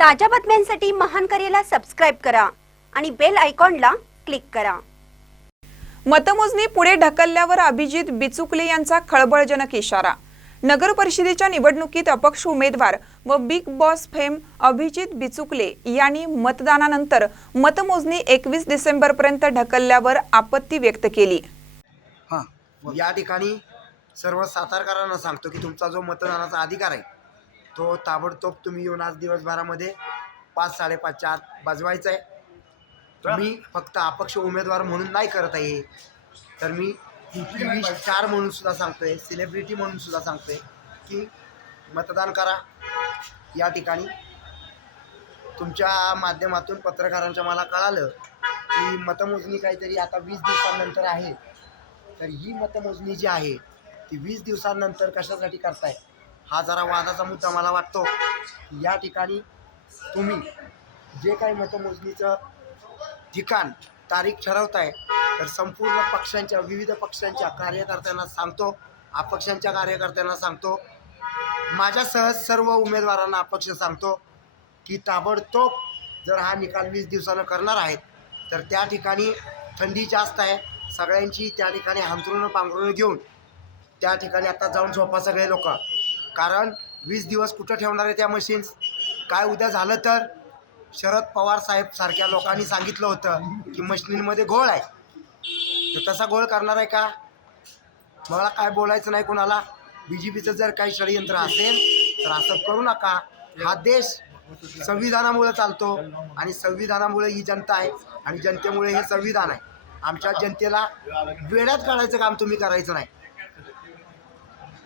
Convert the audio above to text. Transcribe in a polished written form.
ताज्या बातम्यांसाठी महान करेला सबस्क्राइब करा आणि बेल आयकॉनला क्लिक करा। मतमोजणी पुढे ढकलल्यावर अभिजित बिचुकले यांचा खळबळजनक इशारा। नगर परिषदेच्या निवडणुकीत अपक्ष उमेदवार व big boss fame Abhijit Bichukale यांनी मतदानानंतर मतमोजणी 21 डिसेंबर पर्यंत ढकलल्यावर आपत्ती व्यक्त केली। या ठिकाणी सर्व सातारकरांना सांगतो की तुमचा जो मतदानाचा अधिकार आहे तो ताबडतोब तुम्ही येऊन आज दिवसभरामध्ये 5-5:30च्या आत बजवायचा आहे। मी फक्त अपक्ष उमेदवार म्हणून नाही करत आहे, तर मी टीव्ही स्टार म्हणून सुद्धा सांगतोय, सेलिब्रिटी म्हणून सुद्धा सांगतोय की मतदान करा। या ठिकाणी तुमच्या माध्यमातून पत्रकारांच्या मला कळालं की मतमोजणी काहीतरी आता 20 दिवसांनंतर आहे, तर ही मतमोजणी जी आहे ती 20 दिवसांनंतर कशासाठी करताय हा जरा वादाचा मुद्दा मला वाटतो। या ठिकाणी तुम्ही जे काही मतमोजणीचं ठिकाण तारीख ठरवताय तर संपूर्ण पक्षांच्या विविध पक्षांच्या कार्यकर्त्यांना सांगतो, अपक्षांच्या कार्यकर्त्यांना सांगतो, माझ्यासह सर्व उमेदवारांना अपक्ष सांगतो की ताबडतोब जर हा निकाल 20 दिवसानं करणार आहेत तर त्या ठिकाणी थंडी जास्त आहे, सगळ्यांची त्या ठिकाणी अंथरुणं पांघरुणं घेऊन त्या ठिकाणी आता जाऊन झोपा सगळे लोक। कारण 20 दिवस कुठं ठेवणार आहे त्या मशीन्स? काय उद्या झालं तर शरद पवार साहेब सारख्या लोकांनी सांगितलं होतं की मशीनमध्ये घोळ आहे, तर तसा घोळ करणार आहे का? मला काय बोलायचं नाही कोणाला। BJPचं जर काही षडयंत्र असेल तर असं करू नका। हा देश संविधानामुळे चालतो आणि संविधानामुळे ही जनता आहे आणि जनतेमुळे हे संविधान आहे। आमच्या जनतेला वेड्यात काढायचं काम तुम्ही करायचं नाही।